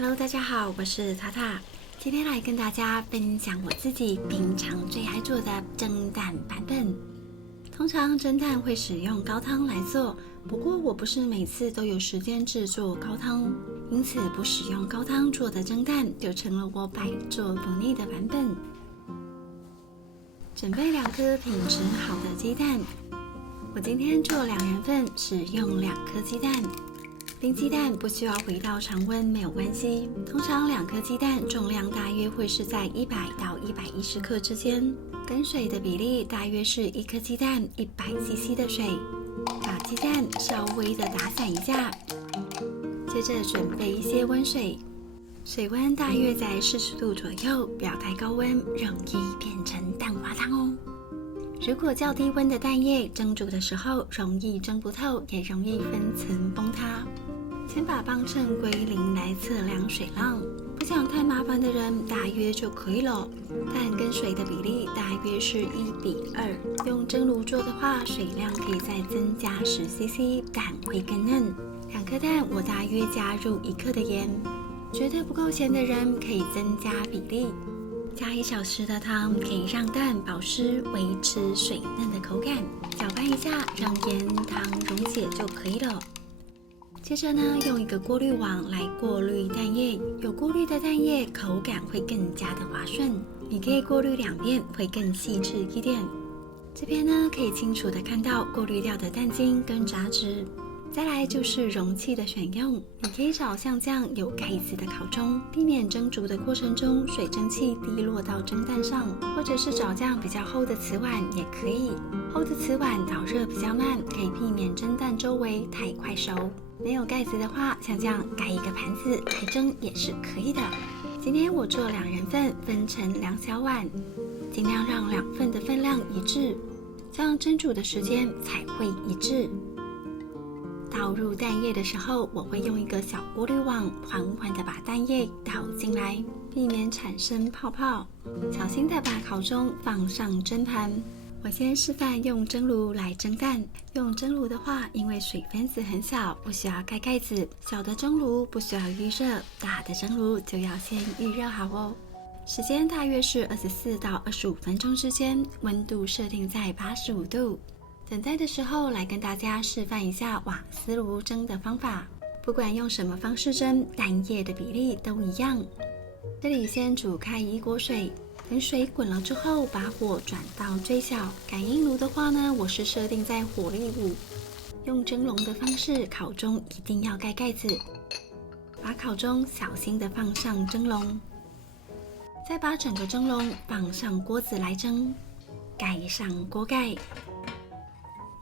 Hello， 大家好，我是塔塔，今天来跟大家分享我自己平常最爱做的蒸蛋版本。通常蒸蛋会使用高汤来做，不过我不是每次都有时间制作高汤，因此不使用高汤做的蒸蛋就成了我百做不腻的版本。准备2颗品质好的鸡蛋，我今天做2人份，使用2颗鸡蛋。冰鸡蛋不需要回到常温没有关系，通常2颗鸡蛋重量大约会是在100到110克之间，跟水的比例大约是1颗鸡蛋100cc 的水。把鸡蛋稍微的打散一下，接着准备一些温水，水温大约在40度左右，不要太高温，容易变成蛋花汤哦。如果较低温的蛋液蒸煮的时候容易蒸不透，也容易分层崩塌。先把磅秤归零来测量水量，不想太麻烦的人大约就可以了。蛋跟水的比例大约是1:2，用蒸炉做的话，水量可以再增加10cc， 蛋会更嫩。2颗蛋我大约加入1克的盐，觉得不够咸的人可以增加比例。加1小时的汤可以让蛋保湿，维持水嫩的口感。搅拌一下，让盐糖溶解就可以了。接着呢，用一个过滤网来过滤蛋液，有过滤的蛋液口感会更加的滑顺。你可以过滤2遍，会更细致一点。这边呢，可以清楚的看到过滤掉的蛋精跟杂质。再来就是容器的选用，你可以找像这样有盖子的烤盅，避免蒸煮的过程中水蒸气滴落到蒸蛋上，或者是找这样比较厚的瓷碗也可以。厚的瓷碗导热比较慢，可以避免蒸蛋周围太快熟。没有盖子的话，像这样盖一个盘子来蒸也是可以的。今天我做2人份，分成2小碗，尽量让2份的分量一致，这样蒸煮的时间才会一致。倒入蛋液的时候，我会用一个小过滤网缓缓的把蛋液倒进来，避免产生泡泡。小心的把烤盅放上蒸盘。我先示范用蒸炉来蒸蛋。用蒸炉的话，因为水分子很小，不需要盖盖子。小的蒸炉不需要预热，大的蒸炉就要先预热好哦。时间大约是24到25分钟之间，温度设定在85度。等待的时候，来跟大家示范一下瓦斯炉蒸的方法。不管用什么方式蒸，蛋液的比例都一样。这里先煮开1锅水，等水滚了之后，把火转到最小。感应炉的话呢，我是设定在火力5。用蒸笼的方式，烤盅一定要盖盖子。把烤盅小心的放上蒸笼，再把整个蒸笼放上锅子来蒸，盖上锅盖。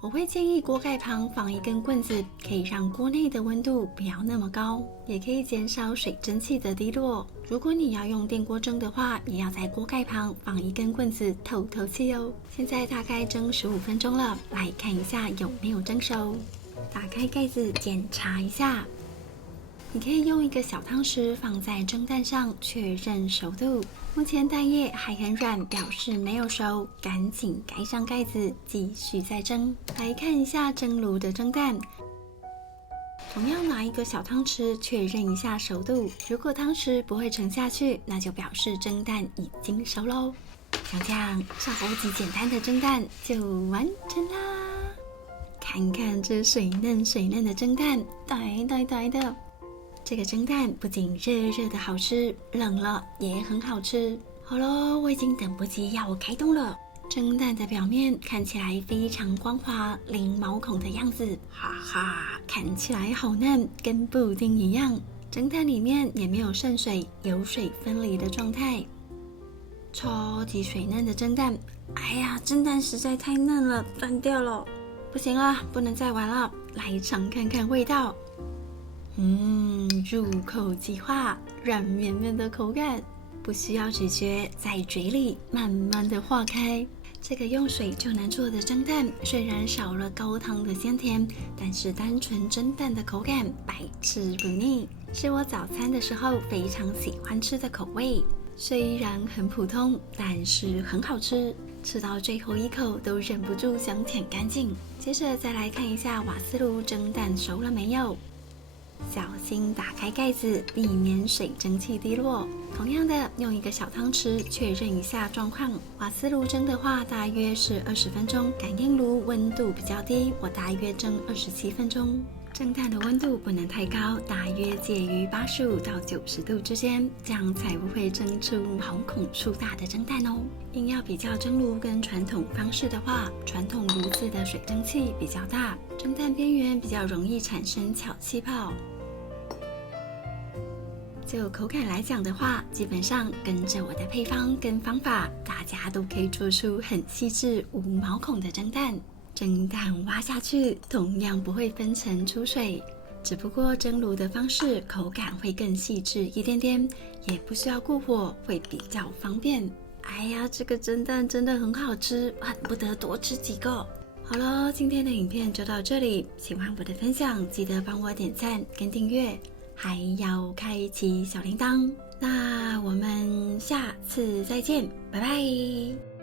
我会建议锅盖旁放一根棍子，可以让锅内的温度不要那么高，也可以减少水蒸气的滴落。如果你要用电锅蒸的话，也要在锅盖旁放一根棍子透透气哦。现在大概蒸15分钟了，来看一下有没有蒸熟。打开盖子检查一下。你可以用一个小汤匙放在蒸蛋上确认熟度。目前蛋液还很软，表示没有熟，赶紧盖上盖子，继续再蒸。来看一下蒸炉的蒸蛋，同样拿一个小汤匙确认一下熟度。如果汤匙不会沉下去，那就表示蒸蛋已经熟喽。像这样超级简单的蒸蛋就完成啦！看看这水嫩水嫩的蒸蛋，呆呆呆的。这个蒸蛋不仅热热的好吃，冷了也很好吃。好咯，我已经等不及要开动了。蒸蛋的表面看起来非常光滑，零毛孔的样子，哈哈，看起来好嫩，跟布丁一样。蒸蛋里面也没有渗水，油水分离的状态，超级水嫩的蒸蛋。哎呀，蒸蛋实在太嫩了，断掉了，不行了，不能再玩了。来尝看看味道。入口即化，软绵绵的口感，不需要咀嚼，在嘴里慢慢的化开。这个用水就能做的蒸蛋，虽然少了高汤的鲜甜，但是单纯蒸蛋的口感百吃不腻，是我早餐的时候非常喜欢吃的口味。虽然很普通，但是很好吃，吃到最后一口都忍不住想舔干净。接着再来看一下瓦斯炉蒸蛋熟了没有。小心打开盖子，避免水蒸气滴落。同样的，用一个小汤匙确认一下状况。瓦斯炉蒸的话，大约是20分钟；感应炉温度比较低，我大约蒸27分钟。蒸蛋的温度不能太高，大约介于85到90度之间，这样才不会蒸出毛孔粗大的蒸蛋哦。硬要比较蒸炉跟传统方式的话，传统炉子的水蒸气比较大，蒸蛋边缘比较容易产生巧气泡。就口感来讲的话，基本上跟着我的配方跟方法，大家都可以做出很细致无毛孔的蒸蛋。蒸蛋挖下去同样不会分层出水，只不过蒸炉的方式口感会更细致一点点，也不需要顾火，会比较方便。哎呀，这个蒸蛋真的很好吃，恨不得多吃几个。好了，今天的影片就到这里，喜欢我的分享记得帮我点赞跟订阅，还要开启小铃铛。那我们下次再见，拜拜。